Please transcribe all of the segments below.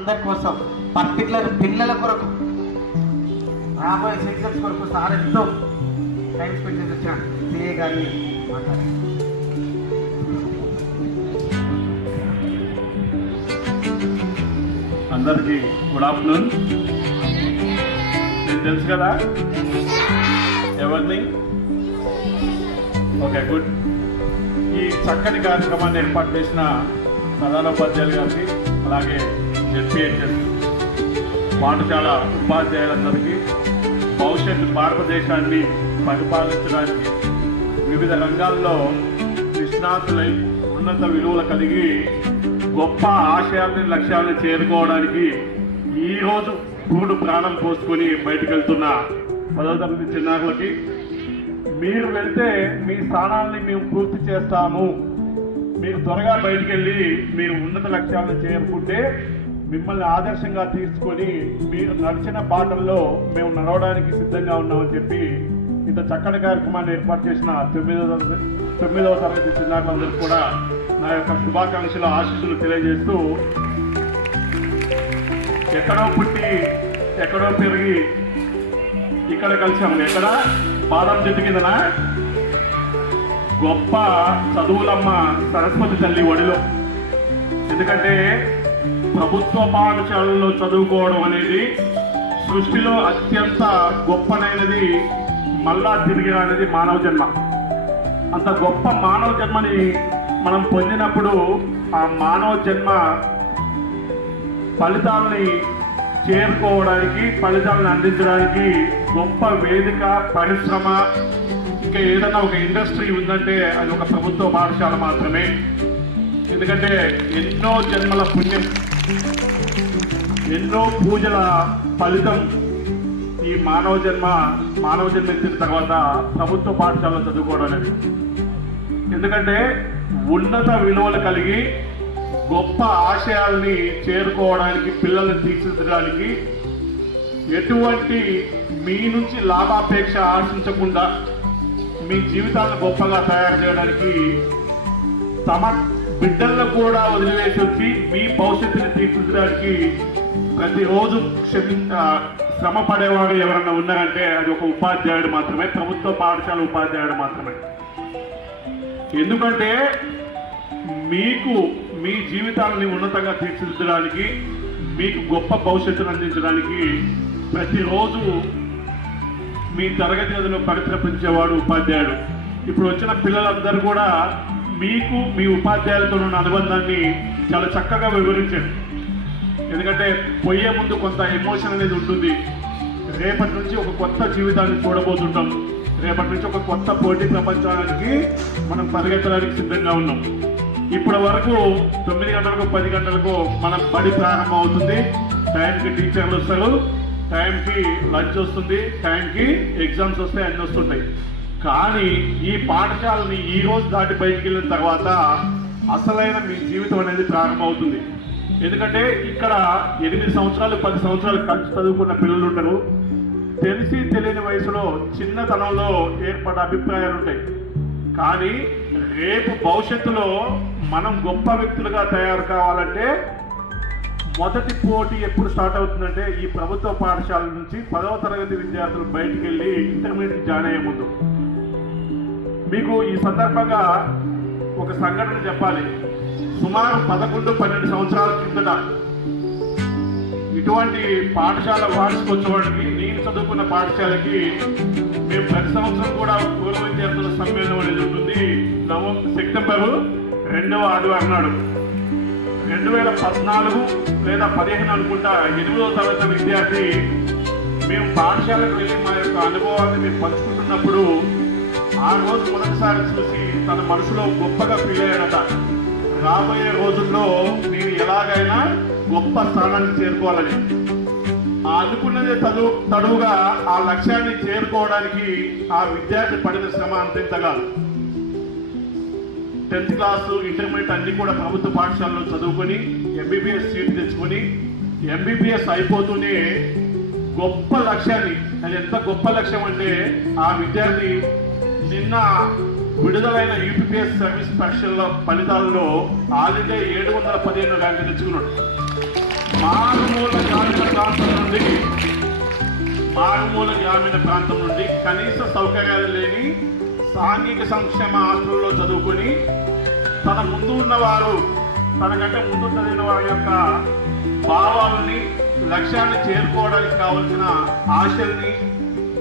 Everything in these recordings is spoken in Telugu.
అందరి కోసం పర్టికులర్ పిల్లల కొరకు రాబోయే సిటిజన్స్ కొరకు సార్ ఎంతో టైం స్పెండ్ చేసి వచ్చాను. సిఏ గారిని మాట్లాడారు. అందరికీ గుడ్ ఆఫ్టర్నూన్. మీకు తెలుసు కదా ఎవరిని? Okay, good. ఈ చక్కటి కార్యక్రమాన్ని ఏర్పాటు చేసిన ప్రధానోపాధ్యాయులు గారికి, అలాగే జెడ్పీహెచ్ఎస్ పాఠశాల ఉపాధ్యాయులందరికీ భవిష్యత్తు భారతదేశాన్ని పరిపాలించడానికి వివిధ రంగాల్లో నిష్ణాతులై ఉన్నత విలువలు కలిగి గొప్ప ఆశయాల్ని లక్ష్యాలను చేరుకోవడానికి ఈరోజు పూడు ప్రాణం పోసుకొని బయటకు వెళ్తున్న 10వ తరగతి చిన్నారులకి, మీరు వెళ్తే మీ స్థానాల్ని మేము పూర్తి చేస్తాము, మీరు త్వరగా బయటికి వెళ్ళి మీరు ఉన్నత లక్ష్యాలను చేరుకుంటే మిమ్మల్ని ఆదర్శంగా తీసుకొని మీరు నడిచిన బాటల్లో మేము నడవడానికి సిద్ధంగా ఉన్నామని చెప్పి ఇంత చక్కటి కార్యక్రమాన్ని ఏర్పాటు చేసిన 9వ తరగతి చిన్నారులందరూ కూడా నా యొక్క శుభాకాంక్షల ఆశీస్సులు తెలియజేస్తూ, ఎక్కడో పుట్టి ఎక్కడో పెరిగి ఇక్కడ కలిసాము. ఎక్కడ? బాదం చెట్టు కిందన గొప్ప చదువులమ్మ సరస్వతి తల్లి ఒడిలో. ఎందుకంటే ప్రభుత్వ పాఠశాలలో చదువుకోవడం అనేది సృష్టిలో అత్యంత గొప్పనైనది, మళ్ళా తిరిగి రానిది మానవ జన్మ. అంత గొప్ప మానవ జన్మని మనం పొందినప్పుడు ఆ మానవ జన్మ ఫలితాలని చేరుకోవడానికి, ఫలితాలను అందించడానికి గొప్ప వేదిక, పరిశ్రమ, ఇంకా ఏదైనా ఒక ఇండస్ట్రీ ఉందంటే అది ఒక ప్రభుత్వ పాఠశాల మాత్రమే. ఎందుకంటే ఎన్నో జన్మల పుణ్యం, ఎన్నో పూజల ఫలితం ఈ మానవ జన్మ ఎత్తిన తర్వాత ప్రభుత్వ పాఠశాలలో చదువుకోవడం అనేది. ఎందుకంటే ఉన్నత విలువలు కలిగి గొప్ప ఆశయాల్ని చేరుకోవడానికి, పిల్లల్ని తీర్చిదిద్దడానికి, ఎటువంటి మీ నుంచి లాభాపేక్ష ఆశించకుండా మీ జీవితాలను గొప్పగా తయారు చేయడానికి, తమ బిడ్డలను కూడా వదిలివేసి వచ్చి మీ భవిష్యత్తుని తీర్చిదిద్దడానికి ప్రతిరోజు శ్రమ పడేవాడు ఎవరన్నా ఉన్నారంటే అది ఒక ఉపాధ్యాయుడు మాత్రమే, ప్రభుత్వ పాఠశాల ఉపాధ్యాయుడు మాత్రమే. ఎందుకంటే మీకు మీ జీవితాలని ఉన్నతంగా తీర్చిదిద్దడానికి, మీకు గొప్ప భవిష్యత్తును అందించడానికి ప్రతిరోజు మీ తరగతి గదిలో పరితపించేవాడు ఉపాధ్యాయుడు. ఇప్పుడు వచ్చిన పిల్లలందరూ కూడా మీకు మీ ఉపాధ్యాయులతో ఉన్న అనుబంధాన్ని చాలా చక్కగా వివరించారు. ఎందుకంటే పోయే ముందు కొంత ఎమోషన్ అనేది ఉంటుంది. రేపటి నుంచి ఒక కొత్త జీవితాన్ని చూడబోతుంటాం. రేపటి నుంచి ఒక కొత్త పోటీ ప్రపంచానికి మనం పరిగెత్తడానికి సిద్ధంగా ఉన్నాం. ఇప్పటి వరకు 9 గంటలకు 10 గంటలకు మనం బడి ప్రారంభం అవుతుంది. టైంకి టీచర్లు వస్తారు, టైంకి లంచ్ వస్తుంది, టైంకి ఎగ్జామ్స్ వస్తాయి, అన్నీ వస్తుంటాయి. కానీ ఈ పాఠశాలని ఈ రోజు దాటి బయటికి వెళ్ళిన తర్వాత అసలైన మీ జీవితం అనేది ప్రారంభం అవుతుంది. ఎందుకంటే ఇక్కడ 8 సంవత్సరాలు 10 సంవత్సరాలు కలిసి చదువుకున్న పిల్లలు ఉంటారు. తెలిసి తెలియని వయసులో చిన్నతనంలో ఏర్పడ్డ అభిప్రాయాలు ఉంటాయి. కానీ రేపు భవిష్యత్తులో మనం గొప్ప వ్యక్తులుగా తయారు కావాలంటే మొదటి పోటీ ఎప్పుడు స్టార్ట్ అవుతుందంటే ఈ ప్రభుత్వ పాఠశాల నుంచి 10వ తరగతి విద్యార్థులు బయటికి వెళ్ళి ఇంటర్మీడియట్ జాయిన్ అయ్యే ముందు. మీకు ఈ సందర్భంగా ఒక సంఘటన చెప్పాలి. సుమారు 11-12 సంవత్సరాల కిందట ఇటువంటి పాఠశాల వార్షికోత్సవానికి, నేను చదువుకున్న పాఠశాలకి మేము ప్రతి సంవత్సరం కూడా పూర్వ విద్యార్థుల సమ్మేళనం అనేది ఉంటుంది. సెప్టెంబరు 2వ ఆదివారం నాడు 2014 లేదా 15 అనుకుంటా 8వ తరగతి విద్యార్థి మేము పాఠశాలకు వెళ్ళి మా యొక్క అనుభవాన్ని మేము పంచుకుంటున్నప్పుడు ఆ రోజు మొదటిసారి చూసి తన మనసులో గొప్పగా ఫీల్ అయ్యాడట. రాబోయే రోజుల్లో నేను ఎలాగైనా గొప్ప స్థానానికి చేరుకోవాలని. అనుకున్నదే తడువుగా ఆ లక్ష్యాన్ని చేరుకోవడానికి ఆ విద్యార్థి పడిన శ్రమ అంత కాదు. 10th క్లాసు, ఇంటర్మీడియట్ అన్ని కూడా ప్రభుత్వ పాఠశాలలో చదువుకొని MBBS సీట్ తెచ్చుకొని MBBS అయిపోతూనే గొప్ప లక్ష్యాన్ని, అది ఎంత గొప్ప లక్ష్యం అంటే ఆ విద్యార్థి నిన్న విడుదలైన UPPS సర్వీస్ పరీక్షల ఫలితాలలో ఆల్ ఇండియా 715 ర్యాంకు తెచ్చుకున్నాడు. మా మారుమూల గ్రామీణ ప్రాంతం నుండి కనీస సౌకర్యాలు లేని సాంఘిక సంక్షేమ హాస్టల్లో చదువుకొని తన ముందు ఉన్నవారు, తనకంటే ముందు చదివిన వారి యొక్క భావాలని, లక్ష్యాన్ని చేరుకోవడానికి కావలసిన ఆశల్ని,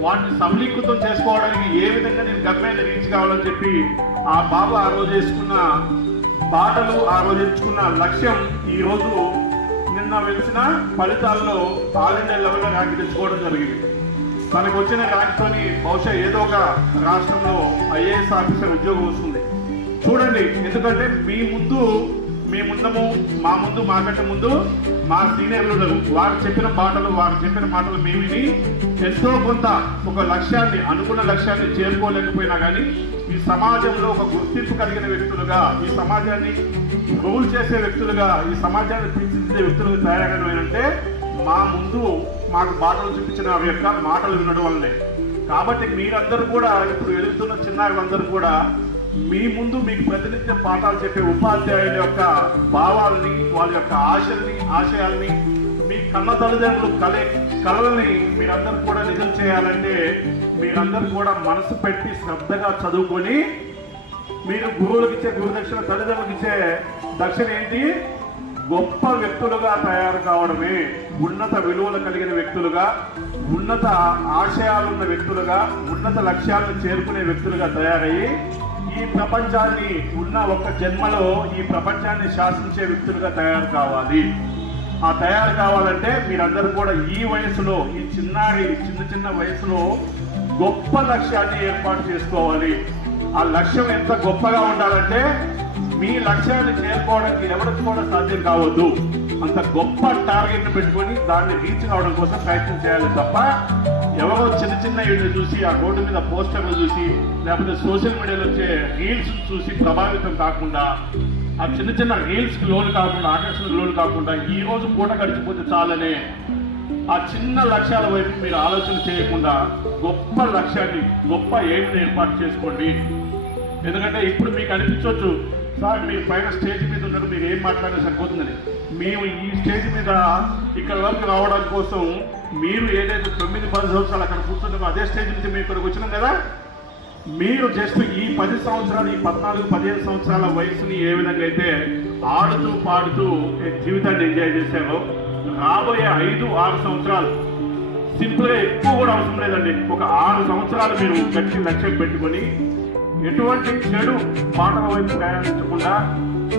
వాటిని సఫలీకృతం చేసుకోవడానికి ఏ విధంగా నేను గమ్యాన్ని రీచ్ కావాలని చెప్పి ఆ బాబు ఆ రోజు వేసుకున్న బాటలు, ఆ రోజు ఎంచుకున్న లక్ష్యం ఈరోజు నిన్న వెలిసిన ఫలితాల్లో ఆల్ ఇండియా లెవెల్లో ర్యాంక్ తెచ్చుకోవడం జరిగింది. తనకు వచ్చిన ర్యాంక్తోని బహుశా ఏదో ఒక రాష్ట్రంలో ఐఏఎస్ ఆఫీసర్ ఉద్యోగం వస్తుంది. చూడండి, ఎందుకంటే మా ముందు మాకంటే ముందు మా సీనియర్లు ఉన్నారు. వారు చెప్పిన మాటలు మేము విని ఎంతో కొంత ఒక లక్ష్యాన్ని, అనుకున్న లక్ష్యాన్ని చేరుకోలేకపోయినా కానీ ఈ సమాజంలో ఒక గుర్తింపు కలిగిన వ్యక్తులుగా, ఈ సమాజాన్ని రూల్ చేసే వ్యక్తులుగా, ఈ సమాజాన్ని తీర్చిదిద్దే వ్యక్తులుగా తయారడం ఏంటంటే మా ముందు మాకు బాటలు చూపించిన వారి యొక్క మాటలు వినడం వల్లనే. కాబట్టి మీరందరూ కూడా, ఇప్పుడు ఎదుగుతున్న చిన్నారులందరూ కూడా మీ ముందు మీకు ప్రతినిత్యం పాఠాలు చెప్పే ఉపాధ్యాయుల యొక్క భావాలని, వాళ్ళ యొక్క ఆశయాల్ని, మీ కన్న తల్లిదండ్రులు కళల్ని మీరందరూ కూడా నిజం చేయాలంటే మీరందరూ కూడా మనసు పెట్టి శ్రద్ధగా చదువుకొని, మీరు గురువులకు ఇచ్చే గురుదక్షిణ, తల్లిదండ్రులకు ఇచ్చే దక్షిణ ఏంటి? గొప్ప వ్యక్తులుగా తయారు కావడమే. ఉన్నత విలువలు కలిగిన వ్యక్తులుగా, ఉన్నత ఆశయాలున్న వ్యక్తులుగా, ఉన్నత లక్ష్యాలను చేరుకునే వ్యక్తులుగా తయారయ్యి ఈ ప్రపంచాన్ని, ఉన్న ఒక జన్మలో ఈ ప్రపంచాన్ని శాసించే వ్యక్తులుగా తయారు కావాలి. ఆ తయారు కావాలంటే మీరందరూ కూడా ఈ వయసులో, ఈ చిన్న వయసులో గొప్ప లక్ష్యాన్ని ఏర్పాటు చేసుకోవాలి. ఆ లక్ష్యం ఎంత గొప్పగా ఉండాలంటే మీ లక్ష్యాన్ని చేరుకోవడానికి ఎవరికి కూడా సాధ్యం కావద్దు. అంత గొప్ప టార్గెట్ పెట్టుకొని దాన్ని రీచ్ కావడం కోసం ప్రయత్నం చేయాలి తప్ప ఎవరో చిన్న ఇళ్ళు చూసి, ఆ రోడ్డు మీద పోస్టర్లు చూసి, లేకపోతే సోషల్ మీడియాలో వచ్చే రీల్స్ చూసి ప్రభావితం కాకుండా, ఆ చిన్న రీల్స్కి లోను కాకుండా, ఆకర్షణకు లోను కాకుండా ఈ రోజు పూట గడిచిపోతే చాలనే ఆ చిన్న లక్ష్యాల వైపు మీరు ఆలోచన చేయకుండా గొప్ప లక్ష్యాన్ని, గొప్ప ఎయిమ్ని ఏర్పాటు చేసుకోండి. ఎందుకంటే ఇప్పుడు మీకు అనిపించవచ్చు, సార్ మీరు పైన స్టేజ్ మీద ఉన్నారు, మీరు ఏం మాట్లాడినా సరిపోతుందని. మేము ఈ స్టేజ్ మీద ఇక్కడ వరకు రావడం కోసం మీరు ఏదైతే 9-10 సంవత్సరాలు అక్కడ కూర్చున్నారో అదే స్టేజ్ నుంచి మేము ఇక్కడికి వచ్చినాం కదా. మీరు జస్ట్ ఈ 10 సంవత్సరాలు, ఈ 14-15 సంవత్సరాల వయసుని ఏ విధంగా అయితే ఆడుతూ పాడుతూ జీవితాన్ని ఎంజాయ్ చేశారో, రాబోయే 5-6 సంవత్సరాలు సింపుల్గా, ఎక్కువ కూడా అవసరం లేదండి, ఒక 6 సంవత్సరాలు మీరు గట్టి లక్ష్యం పెట్టుకొని ఎటువంటి చెడు పాటల వైపు ప్రయాణించకుండా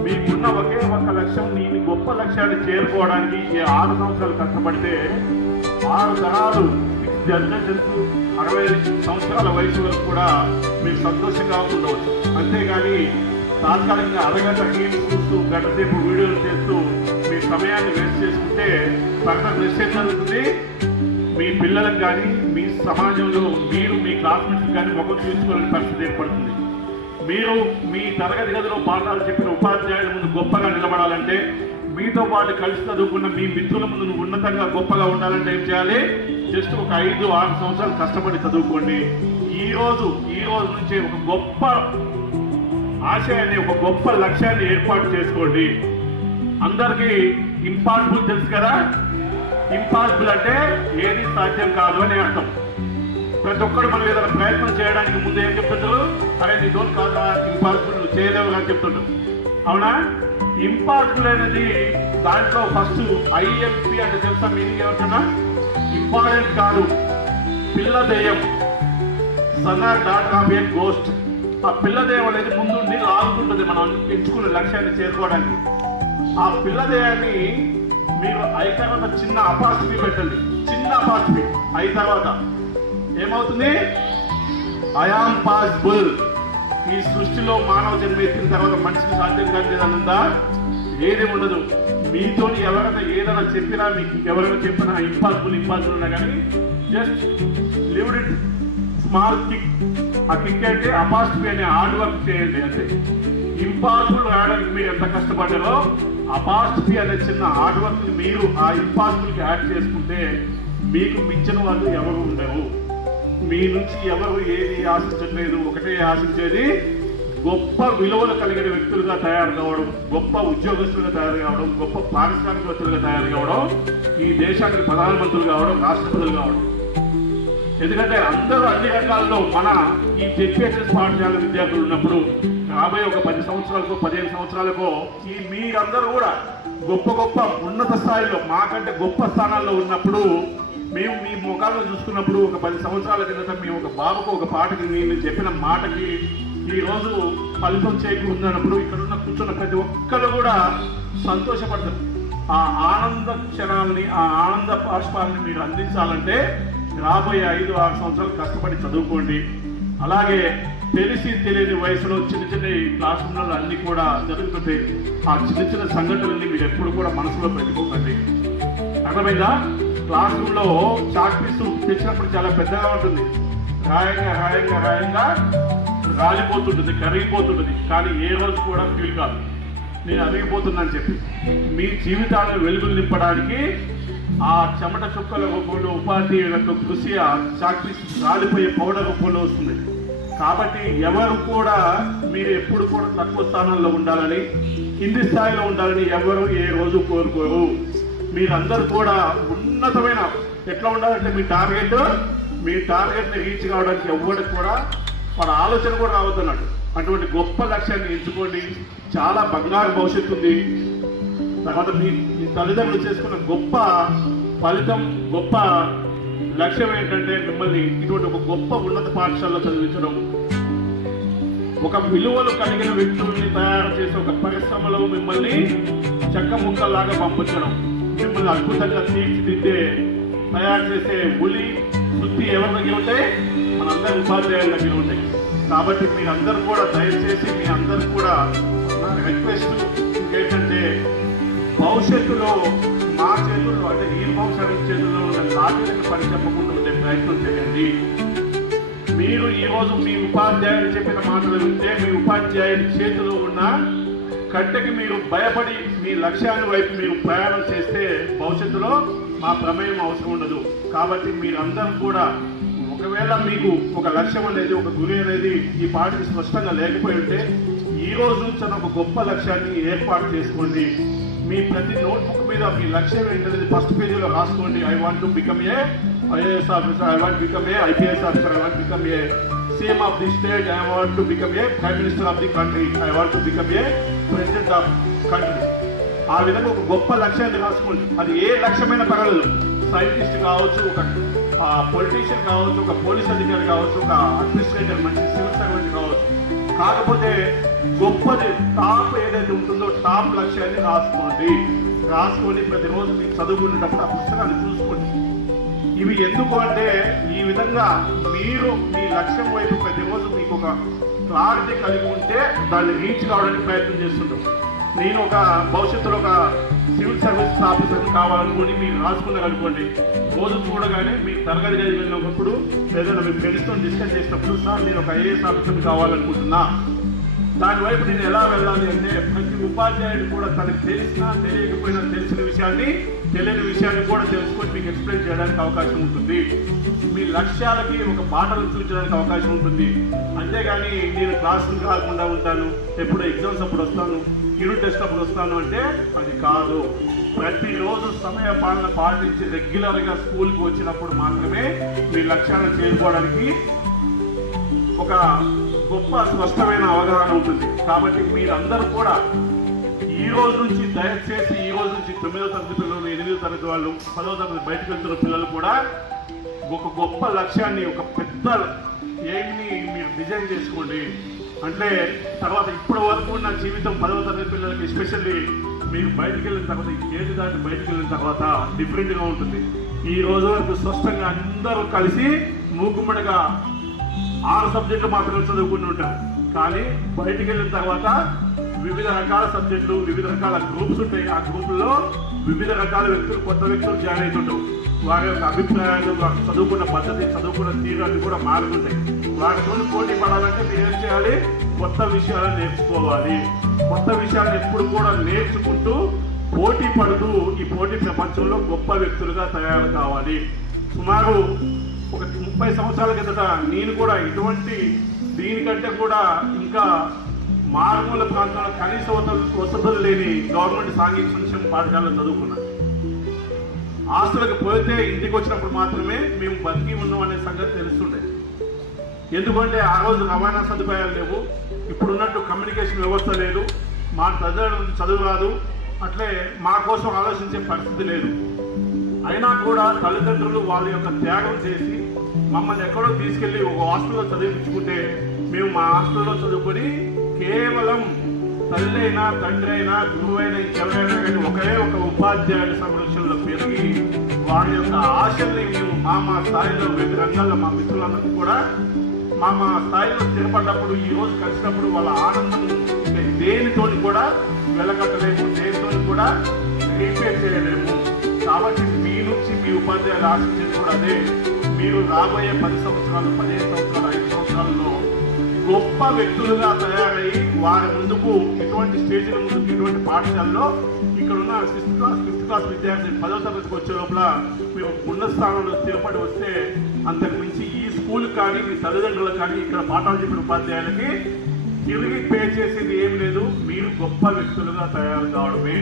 మీకున్న ఒకే ఒక లక్ష్యం, నేను గొప్ప లక్ష్యాన్ని చేరుకోవడానికి ఈ 6 సంవత్సరాలు కష్టపడితే 6 తరాలు, 6 జనరేషన్స్, 60 సంవత్సరాల వయసు వరకు కూడా మీరు సంతోషంగా ఉండవచ్చు. అంతేగాని తాత్కాలికంగా అరగంట గేమ్స్ చూస్తూ, గంటసేపు వీడియోలు చేస్తూ మీ సమయాన్ని వేస్ట్ చేసుకుంటే పక్కన నిశ్చయం జరుగుతుంది. మీ పిల్లలకు కానీ, మీ సమాజంలో మీరు మీ క్లాస్మేట్స్కి కానీ ముఖం చూసుకోవాలని పరిస్థితి ఏర్పడుతుంది. మీరు మీ తరగతి గదిలో పాఠాలు చెప్పిన ఉపాధ్యాయుల ముందు గొప్పగా నిలబడాలంటే, మీతో పాటు కలిసి చదువుకున్న మీ మిత్రుల ముందు ఉన్నతంగా గొప్పగా ఉండాలంటే ఏం చేయాలి? జస్ట్ ఒక 5-6 సంవత్సరాలు కష్టపడి చదువుకోండి. ఈ రోజు నుంచి ఒక గొప్ప ఆశయాన్ని, ఒక గొప్ప లక్ష్యాన్ని ఏర్పాటు చేసుకోండి. అందరికీ ఇంపాసిబుల్ తెలుసు కదా. ఇంపాసిబుల్ అంటే ఏది సాధ్యం కాదు అని అర్థం. ప్రతి ఒక్కరు మనం ఏదైనా ప్రయత్నం చేయడానికి ముందు ఏం చెప్తుంటారు? అరే నీ డోంట్ కాదా, ఇంపాసిబుల్, నువ్వు చేయలేవు అని చెప్తుంటారు. అవునా? ఇంపాసిబుల్ అనేది దాంట్లో ఫస్ట్ IMP అంటే తెలుసా మీనింగ్ ఏమంటున్నా? ఇంపార్టెంట్ కాదు, పిల్ల దెయ్యం, సన్నర్ డాట్ కాపీ అండ్ గోస్ట్. ఆ పిల్ల దెయ్యం అనేది ముందుండి లాగుతుంటుంది మనం ఎంచుకున్న లక్ష్యాన్ని చేరుకోవడానికి. ఆ పిల్ల దెయ్యాన్ని మీరు ఐ తర్వాత చిన్న అపాస్ట్రఫీ పెట్టండి, చిన్న అపాస్ట్రఫీ. ఐ తర్వాత ఏమవుతుంది? I am possible. ఈ సృష్టిలో మానవ జన్మ ఎత్తిన తర్వాత మనిషికి సాధ్యం కాదు ఏదన్నా ఏది ఉండదు. మీతో ఎవరైనా ఏదైనా చెప్పినా, మీకు ఎవరైనా చెప్పినా ఇంపాసిబుల్ ఉన్నా కానీ just live it small kick. ఆ కిక్ అంటే అపాస్ట్రఫీ అనే హార్డ్ వర్క్ చేయండి అంతే. ఇంపాసిబుల్ రాయడానికి మీరు ఎంత కష్టపడ్డారో అపాస్ట్రఫీ అనే చిన్న హార్డ్ వర్క్ మీరు ఆ ఇంపాసిబుల్కి యాడ్ చేసుకుంటే మీకు మించిన వాళ్ళు ఎవరు ఉండరు. మీ నుంచి ఎవరు ఏది ఆశించట్లేదు, ఒకటే ఆశించేది గొప్ప విలువలు కలిగిన వ్యక్తులుగా తయారు కావడం, గొప్ప ఉద్యోగస్తులుగా తయారు కావడం, గొప్ప పారిశ్రామికవేత్తలుగా తయారు కావడం, ఈ దేశానికి ప్రధానమంత్రులు కావడం, రాష్ట్రపతులు కావడం. ఎందుకంటే అందరూ అన్ని రంగాల్లో మన ఈ జెడ్పీహెచ్ఎస్ పాఠశాల విద్యార్థులు ఉన్నప్పుడు రాబోయే ఒక 10 సంవత్సరాలకు 15 సంవత్సరాలకు ఈ మీరందరూ కూడా గొప్ప గొప్ప ఉన్నత స్థాయిలో మాకంటే గొప్ప స్థానాల్లో ఉన్నప్పుడు మేము మీ ముఖాలను చూసుకున్నప్పుడు ఒక 10 సంవత్సరాల కిందట మేము ఒక బాబుకు ఒక పాటకి నేను చెప్పిన మాటకి ఈరోజు ఫలితం చేకూరుతున్నప్పుడు ఇక్కడ ఉన్న కూర్చున్న ప్రతి ఒక్కరు కూడా సంతోషపడతారు. ఆ ఆనంద క్షణాలని ఆ ఆనంద బాష్పాలని మీరు అందించాలంటే రాబోయే 5-6 సంవత్సరాలు కష్టపడి చదువుకోండి. అలాగే తెలిసి తెలియని వయసులో చిన్న చిన్న క్లాస్ రూమ్లలో అన్ని కూడా జరుగుతుంటే ఆ చిన్న చిన్న సంఘటనల్ని మీరు ఎప్పుడు కూడా మనసులో పెట్టుకోకండి. అర్థమైందా? క్లాస్ రూమ్లో చాక్ పీసు తెచ్చినప్పుడు చాలా పెద్దగా ఉంటుంది, రాయంగా రాలిపోతుంటుంది, కరిగిపోతుంటుంది. కానీ ఏ రోజు కూడా ఫీల్ కాదు నేను అరిగిపోతుందని చెప్పి. మీ జీవితాలను వెలుగులు నింపడానికి ఆ చెమట చుక్కల రూపంలో ఉపాధ్యాయులకు కృషి ఆ చాక్ పీస్ రాలిపోయే పౌడర్ రూపంలో వస్తుంది. కాబట్టి ఎవరు కూడా మీరు ఎప్పుడు కూడా తక్కువ స్థానంలో ఉండాలని, కింది స్థాయిలో ఉండాలని ఎవరు ఏ రోజు కోరుకోరు. మీరందరూ కూడా ఉన్నతమైన ఎట్లా ఉండాలంటే మీ టార్గెట్ని రీచ్ కావడానికి ఎవరికి కూడా వాడు ఆలోచన కూడా రావద్దన్నాడు. అటువంటి గొప్ప లక్ష్యాన్ని ఎంచుకోండి. చాలా బంగారు భవిష్యత్తు ఉంది. తర్వాత మీ తల్లిదండ్రులు చేసుకున్న గొప్ప ఫలితం, గొప్ప లక్ష్యం ఏంటంటే మిమ్మల్ని ఇటువంటి ఒక గొప్ప ఉన్నత పాఠశాలలో చదివించడం, ఒక విలువలు కలిగిన వ్యక్తుల్ని తయారు చేసి ఒక పరిశ్రమలో మిమ్మల్ని చెక్క ముక్కల్లాగా పంపించడం, మిమ్మల్ని అద్భుతంగా తీర్చిదిద్దే తయారు చేసే ఉలి శుద్ధి ఎవరి దగ్గర ఉంటాయి? మనందరి ఉపాధ్యాయుల దగ్గర ఉంటాయి. కాబట్టి మీరందరూ కూడా దయచేసి మీ అందరూ కూడా నా రిక్వెస్ట్ ఏంటంటే భవిష్యత్తులో మా చేతుల్లో అంటే ఈ భవిష్యత్తు చేతుల్లో ఉన్న లాఠీలకు పని చెప్పకుండా ఉండే ప్రయత్నం చేయండి. మీరు ఈరోజు మీ ఉపాధ్యాయులు చెప్పిన మాటలు వింటే మీ ఉపాధ్యాయుడి చేతిలో ఉన్న కట్టెకి మీరు భయపడి మీ లక్ష్యాన్ని వైపు మీరు ప్రయాణం చేస్తే భవిష్యత్తులో మా ప్రమేయం అవసరం ఉండదు. కాబట్టి మీరందరూ కూడా ఒకవేళ మీకు ఒక లక్ష్యం అనేది, ఒక గురి అనేది ఈ పాటికి స్పష్టంగా లేకపోయి ఉంటే ఈ రోజు తన ఒక గొప్ప లక్ష్యాన్ని ఏర్పాటు చేసుకోండి. మీ ప్రతి నోట్బుక్ మీద మీ లక్ష్యం ఏంటనేది ఫస్ట్ పేజీలో రాసుకోండి. I want to become a IAS officer, I want become a IPS officer, I want become a CM of the state, I want to become a prime minister of the country, I want to become a president of country. ఆ విధంగా ఒక గొప్ప లక్ష్యాన్ని రాసుకోండి. అది ఏ లక్ష్యమైన పర్వాలేదు. సైంటిస్ట్ కావచ్చు, ఒక పొలిటీషియన్ కావచ్చు, ఒక పోలీస్ అధికారి కావచ్చు, ఒక అడ్మినిస్ట్రేటర్, మంచి సివిల్ సర్వెంట్ కావచ్చు. కాకపోతే గొప్పది టాప్ ఏదైతే ఉంటుందో టాప్ లక్ష్యాన్ని రాసుకొని ప్రతిరోజు మీరు చదువుకునేటప్పుడు ఆ పుస్తకాన్ని చూసుకోండి. ఇవి ఎందుకు అంటే ఈ విధంగా మీరు మీ లక్ష్యం వైపు ప్రతిరోజు మీకు ఒక క్లారిటీ కలిగి ఉంటే దాన్ని రీచ్ కావడానికి ప్రయత్నం చేస్తుంటాం. నేను ఒక భవిష్యత్తులో ఒక సివిల్ సర్వీస్ ఆఫీసర్ కావాలనుకోండి మీరు రాసుకున్నారనుకోండి, రోజు చూడగానే మీ తరగతి గది వెళ్ళినప్పుడు ఏదైనా మీ ఫ్రెండ్స్తో డిస్కస్ చేసినప్పుడు సార్ నేను ఒక IAS ఆఫీసర్ కావాలనుకుంటున్నా, దానివైపు నేను ఎలా వెళ్ళాలి అంటే ప్రతి ఉపాధ్యాయుడు కూడా తనకు తెలిసినా తెలియకపోయినా తెలియని విషయాన్ని కూడా తెలుసుకొని మీకు ఎక్స్ప్లెయిన్ చేయడానికి అవకాశం ఉంటుంది. మీ లక్ష్యాలకి ఒక బాటలు చూపించడానికి అవకాశం ఉంటుంది. అంతేగాని నేను క్లాసులు కాకుండా ఉంటాను, ఎప్పుడు ఎగ్జామ్స్ అప్పుడు వస్తాను, యూనిట్ టెస్ట్ అప్పుడు వస్తాను అంటే అది కాదు. ప్రతిరోజు సమయ పాలన పాటించి రెగ్యులర్గా స్కూల్కి వచ్చినప్పుడు మాత్రమే మీ లక్ష్యాలను చేరుకోవడానికి ఒక గొప్ప స్పష్టమైన అవగాహన ఉంటుంది. కాబట్టి మీరందరూ కూడా ఈ రోజు నుంచి దయచేసి ఈ రోజు నుంచి 9వ తరగతి పిల్లలు, 8వ తరగతి వాళ్ళు, 10వ తరగతి బయటకు వెళ్తున్న పిల్లలు కూడా ఒక గొప్ప లక్ష్యాన్ని, ఒక పెద్ద ఎయిమ్ని మీరు డిజైన్ చేసుకోండి. అంటే తర్వాత ఇప్పటి వరకు ఉన్న జీవితం 10వ తరగతి పిల్లలకి ఎస్పెషల్లీ మీరు బయటకు వెళ్ళిన తర్వాత ఏది దాటి బయటకు వెళ్ళిన తర్వాత డిఫరెంట్గా ఉంటుంది. ఈ రోజు వరకు స్పష్టంగా అందరూ కలిసి మూకుమ్మడిగా 6 సబ్జెక్టులు మాత్రమే చదువుకుని ఉంటారు. కానీ బయటికి వెళ్ళిన తర్వాత వివిధ రకాల సబ్జెక్టులు, వివిధ రకాల గ్రూప్స్ ఉంటాయి. ఆ గ్రూపుల్లో వివిధ రకాల వ్యక్తులు, కొత్త వ్యక్తులు జాయిన్ అవుతుంటారు. వారి యొక్క అభిప్రాయాలు, చదువుకున్న పద్ధతి, చదువుకున్న తీరు అన్ని కూడా మారుతుంటాయి. వారితో పోటీ పడాలంటే మీరు ఏం చేయాలి? కొత్త విషయాలను నేర్చుకోవాలి. కొత్త విషయాలను ఎప్పుడు కూడా నేర్చుకుంటూ పోటీ పడుతూ ఈ పోటీ ప్రపంచంలో గొప్ప వ్యక్తులుగా తయారు కావాలి. సుమారు ఒక 30 సంవత్సరాల కిందట నేను కూడా ఇటువంటి దీనికంటే కూడా ఇంకా మారుమూల ప్రాంతాల్లో కనీస వసతులు లేని గవర్నమెంట్ సాంఘిక సంక్షేమ పాఠశాలలో చదువుకున్నాను. హాస్టల్కి పోతే ఇంటికి వచ్చినప్పుడు మాత్రమే మేము బతికి ఉన్నాం అనే సంగతి తెలుస్తుండే. ఎందుకంటే ఆ రోజు రవాణా సదుపాయాలు లేవు, ఇప్పుడున్నట్టు కమ్యూనికేషన్ వ్యవస్థ లేదు, మా తల్లిదండ్రులకు చదువు రాదు, అట్లే మా కోసం ఆలోచించే పరిస్థితి లేదు. అయినా కూడా తల్లిదండ్రులు వాళ్ళ యొక్క త్యాగం చేసి మమ్మల్ని ఎక్కడో తీసుకెళ్లి ఒక హాస్టల్లో చదివించుకుంటే మేము మా హాస్టల్లో చదువుకొని కేవలం తల్లి అయినా తండ్రి అయినా గురువు అయినా ఇంకెవరైనా కానీ ఒకే ఒక ఉపాధ్యాయుల సంరక్షణలో పెరిగి వారి యొక్క ఆశల్ని మేము మా స్థాయిలో వివిధ రంగాల్లో మా మిత్రులందరికీ కూడా మా స్థాయిలో స్థిరపడ్డప్పుడు ఈ రోజు కలిసినప్పుడు వాళ్ళ ఆనందం దేనితోని కూడా వెలకట్టలేము, దేనితోని కూడా రీపేర్ చేయలేము. కాబట్టి మీ నుంచి మీ ఉపాధ్యాయులు ఆశించేది కూడా అదే, మీరు రాబోయే 10 సంవత్సరాలు 15 సంవత్సరాలు 5 సంవత్సరాల్లో గొప్ప వ్యక్తులుగా తయారయ్యి వారి ముందుకు ఇటువంటి స్టేజ్ల ముందుకు ఇటువంటి పాఠశాలలో ఇక్కడున్న 5th క్లాస్ విద్యార్థి 10వ తరగతికి వచ్చే లోపల మీరు ఉన్నత స్థానంలో స్థిరపడి వస్తే అంతకు మించి ఈ స్కూల్ కానీ మీ తల్లిదండ్రులకు కానీ ఇక్కడ పాఠాలు చెప్పిన ఉపాధ్యాయులకి తిరిగి పే చేసేది ఏమి లేదు. మీరు గొప్ప వ్యక్తులుగా తయారు కావడమే.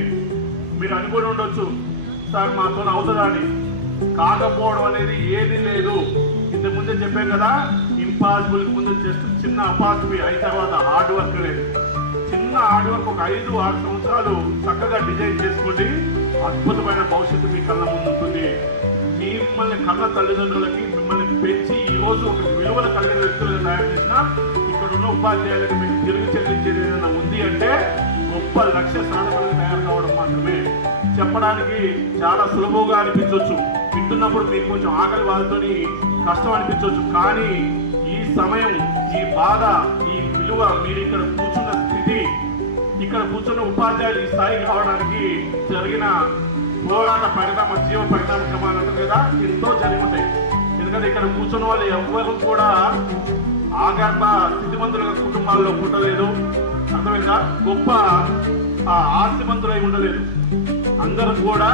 మీరు అనుకుని ఉండొచ్చు, సార్ మాతో అవుతుందా అని. కాకపోవడం అనేది ఏది లేదు. ఇంతకుముందే చెప్పాం కదా, ఇంపాసిబుల్ ముందు జస్ట్ చిన్న అపాసిబుల్ అయిన తర్వాత హార్డ్ వర్క్ లేదు. చిన్న హార్డ్ వర్క్ ఒక 5-6 సంవత్సరాలు చక్కగా డిజైన్ చేసుకోండి, అద్భుతమైన భవిష్యత్తు మీ కళ్ళ ముందు ఉంటుంది. మిమ్మల్ని కన్న తల్లిదండ్రులకి మిమ్మల్ని పెంచి ఈ రోజు ఒక విలువలు కలిగిన వ్యక్తులుగా తయారు చేసిన ఇక్కడ ఉన్న ఉపాధ్యాయులకు మీకు తిరిగి చెల్లించేది ఏదైనా ఉంది అంటే గొప్ప లక్ష్య సాధకులుగా తయారు కావడం మాత్రమే. చెప్పడానికి చాలా సులభంగా అనిపించవచ్చు, వింటున్నప్పుడు మీకు కొంచెం ఆకలి వాళ్ళతోని కష్టం అనిపించవచ్చు, కానీ ఈ సమయం, ఈ బాధ, ఈ విలువ, మీరు ఇక్కడ కూర్చున్న స్థితి, ఇక్కడ కూర్చున్న ఉపాధ్యాయులు ఈ స్థాయికి రావడానికి జరిగిన పోరాట పరిణామ జీవ పరిణామ క్రమాలు ఉంటుంది కదా, ఎంతో జరిగి ఉంటాయి. ఎందుకంటే ఇక్కడ కూర్చున్న వాళ్ళు ఎవ్వరు కూడా ఆగర్భ స్థితిమంతుల కుటుంబాల్లో పుట్టలేదు, అర్థమైందా, గొప్ప ఆస్తిమంతులై ఉండలేదు. అందరూ కూడా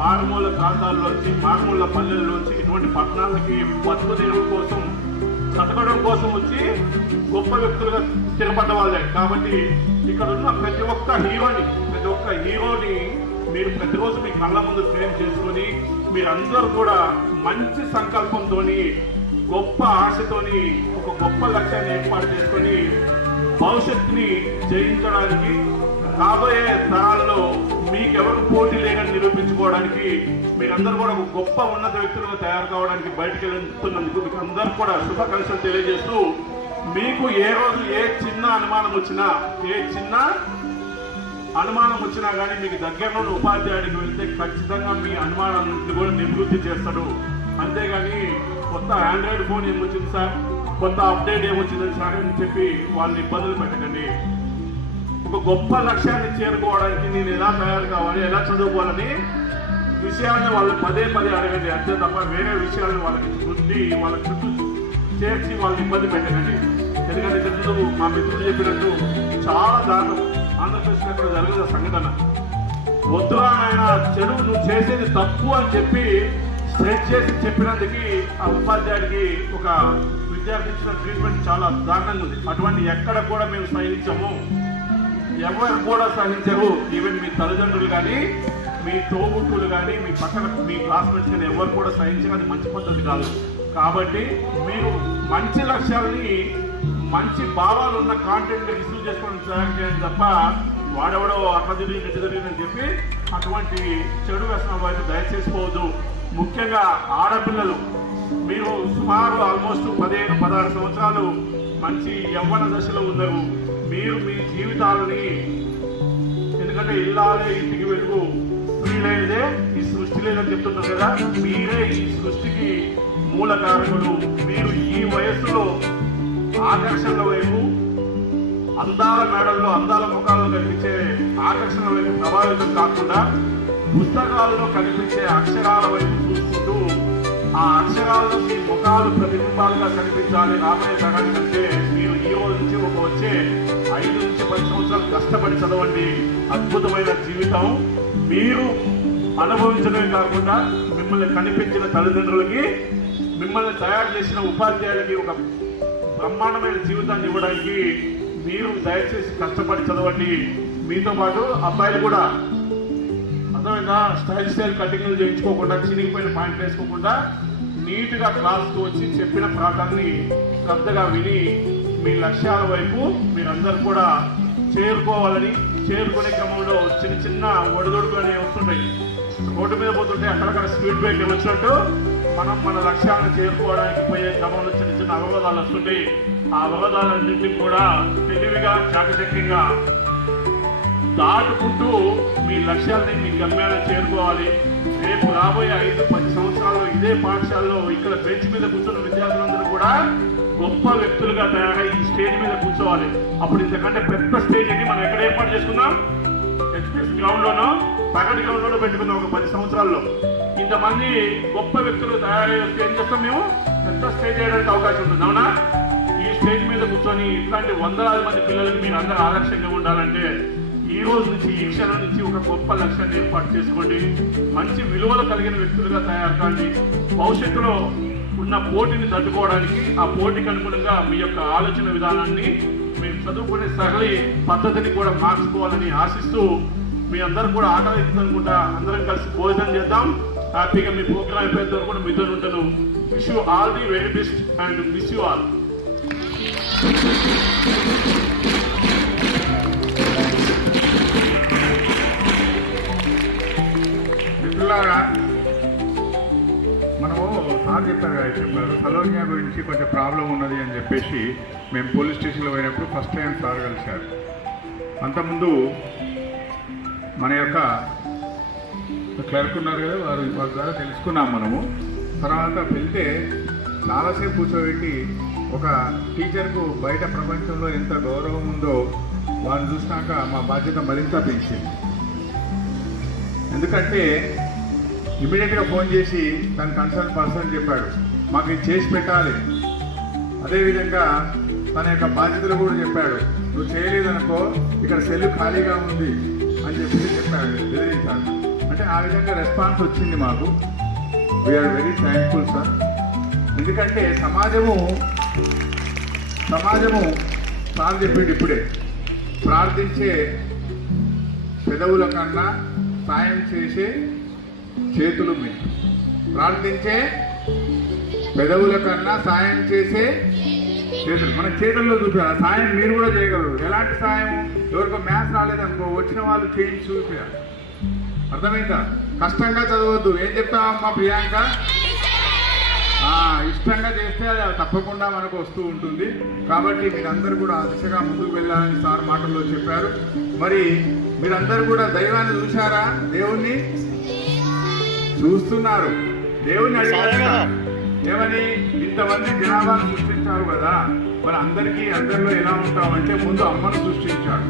మారుమూల ప్రాంతాల్లోంచి, మారుమూల పల్లెల్లోంచి ఇటువంటి పట్టణాలకి బతుకు తెరువు కోసం, చదవడం కోసం వచ్చి గొప్ప వ్యక్తులుగా స్థిరపడ్డ వాళ్ళే. కాబట్టి ఇక్కడ ఉన్న ప్రతి ఒక్క హీరోని మీరు ప్రతిరోజు మీ కళ్ళ ముందు ఫ్రేమ్ చేసుకొని మీరందరూ కూడా మంచి సంకల్పంతో, గొప్ప ఆశతోని, ఒక గొప్ప లక్ష్యాన్ని ఏర్పాటు చేసుకొని భవిష్యత్తుని జయించడానికి, రాబోయే తరాల్లో మీకెవరు పోటీ లేదని నిరూపించుకోవడానికి, మీరందరూ కూడా ఒక గొప్ప ఉన్నత వ్యక్తులుగా తయారు కావడానికి బయటకు వెళ్తున్నందుకు మీకు అందరూ కూడా శుభాకాంక్షలు తెలియజేస్తూ, మీకు ఏ రోజు ఏ చిన్న అనుమానం వచ్చినా కానీ మీకు దగ్గరలో ఉపాధ్యాయుడికి వెళ్తే ఖచ్చితంగా మీ అనుమానాన్ని కూడా నివృత్తి చేస్తాడు. అంతేగాని కొత్త ఆండ్రాయిడ్ ఫోన్ ఏమొచ్చింది సార్, కొత్త అప్డేట్ ఏమొచ్చింది సార్ అని చెప్పి వాళ్ళని ఇబ్బందులు పెట్టకండి. ఒక గొప్ప లక్ష్యాన్ని చేరుకోవడానికి నేను ఎలా తయారు కావాలి, ఎలా చదువుకోవాలని విషయాన్ని వాళ్ళు పదే అడగండి. అంతే తప్ప వేరే విషయాలను వాళ్ళకి వాళ్ళ చుట్టూ చేర్చి వాళ్ళని ఇబ్బంది పెట్టకండి. ఎందుకంటే ఇంతకు మా మిత్రులు చెప్పినట్టు చాలా దారుణం ఆంధ్రప్రదేశ్లో కూడా జరిగిన సంఘటన. వద్దురా ఆయన చెడు, నువ్వు చేసేది తప్పు అని చెప్పి స్ట్రెచ్ చేసి చెప్పినందుకు ఆ ఉపాధ్యాయుడికి ఒక విద్యార్థి ఇచ్చిన ట్రీట్మెంట్ చాలా దారుణంగా ఉంది. అటువంటి ఎక్కడ కూడా మేము సహించము, ఎవరు కూడా సహించరు. ఈవెన్ మీ తల్లిదండ్రులు కానీ, మీ తోబుట్టులు కానీ, మీ పక్కన మీ క్లాస్మేట్స్ కానీ ఎవరు కూడా సహించడం మంచి పద్ధతి కాదు. కాబట్టి మీరు మంచి లక్ష్యాలని, మంచి భావాలు ఉన్న కాంటెంట్ రిసీవ్ చేసుకోవడం తయారు చేయండి తప్ప వాడెవడో అట్లా జరిగింది ఇట్లా జరిగిందని చెప్పి అటువంటి చెడు వ్యసనం వైపు దయచేసిపోవద్దు. ముఖ్యంగా ఆడపిల్లలు, మీరు సుమారు ఆల్మోస్ట్ 15-16 సంవత్సరాలు మంచి యవ్వన దశలో ఉన్నారు. మీరు మీ జీవితాలని, ఎందుకంటే ఇల్లాలే ఇంటికి వెలుగు, స్త్రీ లేనిదే ఈ సృష్టి లేదని చెప్తున్నారు కదా, మీరే ఈ సృష్టికి మూల కారకులు. మీరు ఈ వయస్సులో ఆకర్షణల వైపు, అందాల మేడల్లో, అందాల ముఖాల్లో కనిపించే ఆకర్షణ వైపు ప్రభావితం కాకుండా పుస్తకాల్లో కనిపించే అక్షరాల వైపు చూసుకుంటూ ఆ అక్షరాల్లో మీ ముఖాలు ప్రతిబింబాలుగా కనిపించాలి రాబోయే తరానికంటే మీరు ఈ రోజు నుంచి వచ్చే 5-10 సంవత్సరాలు కష్టపడి చదవండి. అద్భుతమైన జీవితం మీరు అనుభవించడమే కాకుండా మిమ్మల్ని కనిపించిన తల్లిదండ్రులకి, మిమ్మల్ని తయారు చేసిన ఉపాధ్యాయులకి ఒక బ్రహ్మాండమైన జీవితాన్ని ఇవ్వడానికి మీరు దయచేసి కష్టపడి చదవండి. మీతో పాటు అబ్బాయిలు కూడా అర్థమైందా? స్టైల్ కటింగ్లు చేయించుకోకుండా, చినిగిపోయిన పాయింట్లు వేసుకోకుండా నీట్గా క్లాస్కి వచ్చి చెప్పిన పాఠాన్ని శ్రద్ధగా విని మీ లక్ష్యాల వైపు మీరందరూ కూడా చేరుకోవాలని, చేరుకునే క్రమంలో చిన్న చిన్న ఒడిదొడుకులు అనేవి వస్తుంటాయి. రోడ్డు మీద పోతుంటే అక్కడక్కడ స్పీడ్ బ్రేక్ వచ్చినట్టు మనం మన లక్ష్యాలను చేరుకోవడానికి పోయే క్రమంలో చిన్న చిన్న అవరోధాలు వస్తుంటాయి. ఆ అవరోధాలన్నింటినీ కూడా తెలివిగా, చాకచక్యంగా దాటుకుంటూ మీ లక్ష్యాలని, మీ గమ్యాలను చేరుకోవాలి. రేపు రాబోయే 5-10 సంవత్సరాల్లో ఇదే పాఠశాలలో ఇక్కడ బెంచ్ మీద కూర్చున్న విద్యార్థులందరూ కూడా గొప్ప వ్యక్తులుగా తయారై ఈ స్టేజ్ మీద కూర్చోవాలి. అప్పుడు ఇంతకంటే పెద్ద స్టేజ్ అని మనం ఎక్కడ ఏర్పాటు చేసుకుందాం? ఎక్స్ప్రెస్ గ్రౌండ్లోనో, ప్రగతి గ్రౌండ్లోనో పెట్టుకుందాం. ఒక 10 సంవత్సరాల్లో ఇంతమంది గొప్ప వ్యక్తులు తయారయ్యే స్టేజ్ చేస్తాం. మేము పెద్ద స్టేజ్ చేయడానికి అవకాశం ఉంటుంది. అవునా? ఈ స్టేజ్ మీద కూర్చొని ఇట్లాంటి వందలాది మంది పిల్లలకి మీరు అందరూ ఆదర్శంగా ఉండాలంటే ఈ రోజు నుంచి, ఈ క్షణం నుంచి ఒక గొప్ప లక్ష్యాన్ని ఏర్పాటు చేసుకోండి. మంచి విలువలు కలిగిన వ్యక్తులుగా తయారు కాండి. భవిష్యత్తులో ఉన్న పోటీని తట్టుకోవడానికి, ఆ పోటీకి అనుగుణంగా మీ యొక్క ఆలోచన విధానాన్ని, మీరు చదువుకునే సరళి పద్ధతిని కూడా మార్చుకోవాలని ఆశిస్తూ, మీ అందరూ కూడా ఆకలి అనుకుంటా అందరం కలిసి భోజనం చేద్దాం. హ్యాపీగా మీ ప్రోగ్రామ్ అయిపోయేంత వరకు కూడా మీతో ఉంటాను. Wish you all the very best and miss you all. మిత్రులారా, మనము సార్ చెప్పారు కదా హెచ్ఎం గారు, సలోనియా గురించి కొంచెం ప్రాబ్లం ఉన్నది అని చెప్పేసి మేము పోలీస్ స్టేషన్లో పోయినప్పుడు ఫస్ట్ టైం సార్ కలిశారు. అంతకుముందు మన యొక్క క్లర్క్ ఉన్నారు కదా, వారి ద్వారా తెలుసుకున్నాం మనము. తర్వాత వెళ్తే చాలాసేపు కూర్చోబెట్టి ఒక టీచర్కు బయట ప్రపంచంలో ఎంత గౌరవం ఉందో వారిని చూసినాక మా బాధ్యత మరింత పెంచింది. ఎందుకంటే ఇమీడియట్గా ఫోన్ చేసి తన కన్సర్న్ పర్సన్ చెప్పాడు, మాకు ఇది చేసి పెట్టాలి. అదేవిధంగా తన యొక్క బాధ్యతలు కూడా చెప్పాడు, నువ్వు చేయలేదనుకో ఇక్కడ సెల్ ఖాళీగా ఉంది అని చెప్పాడు, బెదిరించాడు. అంటే ఆ విధంగా రెస్పాన్స్ వచ్చింది మాకు. We are very thankful sir. ఎందుకంటే సమాజము సార్ చెప్పిండు ఇప్పుడే, ప్రార్థించే పెదవుల కన్నా సాయం చేసే చేతులు మీరు. ప్రార్థించే పెదవుల కన్నా సాయం చేసే చేతులు. మన చేతుల్లో చూపించాలి సాయం. మీరు కూడా చేయగలరు. ఎలాంటి సాయం? ఎవరికో మ్యాథ్స్ రాలేదనుకో, వచ్చిన వాళ్ళు చేయించి చూపించాలి. అర్థమైందా? కష్టంగా చదవద్దు. ఏం చెప్తామమ్మా ప్రియాంక? ఇష్టంగా చేస్తే అది తప్పకుండా మనకు వస్తూ ఉంటుంది. కాబట్టి మీరందరూ కూడా ఆ దిశగా ముందుకు వెళ్ళాలని సార్ మాటల్లో చెప్పారు. మరి మీరందరూ కూడా దైవాన్ని చూశారా? దేవుణ్ణి చూస్తున్నారు. దేవుణ్ణి అడిగారు ఏమని? ఇంతమంది జనాభాను సృష్టించారు కదా, మరి అందరిలో ఎలా ఉంటామంటే ముందు అమ్మను సృష్టించాడు.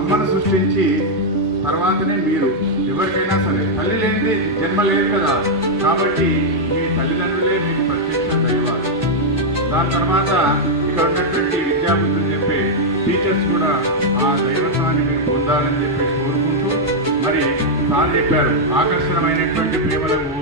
అమ్మను సృష్టించి తర్వాతనే మీరు. ఎవరికైనా సరే తల్లి లేనిది జన్మ లేదు కదా, కాబట్టి మీ తల్లిదండ్రులే మీకు ప్రత్యక్ష దైవాలు. దాని తర్వాత ఇక్కడ ఉన్నటువంటి విద్యాబుద్ధులు చెప్పే టీచర్స్ కూడా ఆ దైవత్వాన్ని మీరు పొందాలని చెప్పేసి కోరుకుంటూ, మరి సార్ చెప్పారు ఆకర్షణమైనటువంటి ప్రేమలకు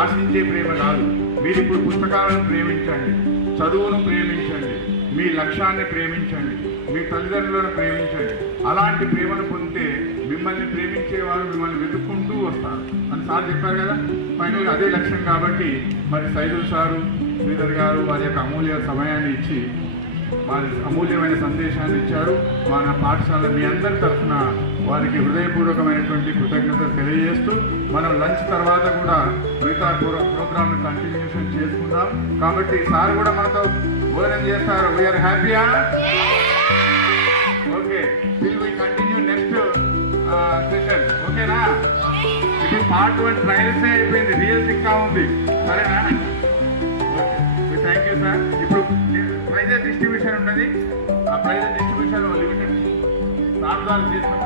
ఆశించే ప్రేమ కాదు. మీరు ఇప్పుడు పుస్తకాలను ప్రేమించండి, చదువును ప్రేమించండి, మీ లక్ష్యాన్ని ప్రేమించండి, మీ తల్లిదండ్రులను ప్రేమించండి. అలాంటి ప్రేమను పొందితే మిమ్మల్ని ప్రేమించేవారు మిమ్మల్ని వెతుక్కుంటూ వస్తారు అని సార్ చెప్పారు కదా. ఫైనల్గా అదే లక్ష్యం. కాబట్టి మరి సైదుల్ సారు, శ్రీధర్ గారు వారి యొక్క అమూల్య సమయాన్ని ఇచ్చి వారి అమూల్యమైన సందేశాన్ని ఇచ్చారు. మన పాఠశాల మీ అందరి తరఫున వారికి హృదయపూర్వకమైనటువంటి కృతజ్ఞతలు తెలియజేస్తూ, మనం లంచ్ తర్వాత కూడా మిగతా ప్రోగ్రామ్ని కంటిన్యూషన్ చేసుకుందాం. కాబట్టి సార్ కూడా మనతో భోజనం చేస్తారు. వీఆర్ హ్యాపీయా? Okay, will we continue next session? ఓకేనా? ఇప్పుడు పార్ట్ 1 ట్రయల్సే అయిపోయింది, రియల్స్ ఇంకా ఉంది. సరేనా? Okay, thank you sir. ఇప్పుడు ప్రైజెస్ డిస్ట్రిబ్యూషన్ ఉన్నది. ఆ ప్రైజెస్ డిస్ట్రిబ్యూషన్ లిమిటెడ్ సార్ ద్వారా చేస్తాం.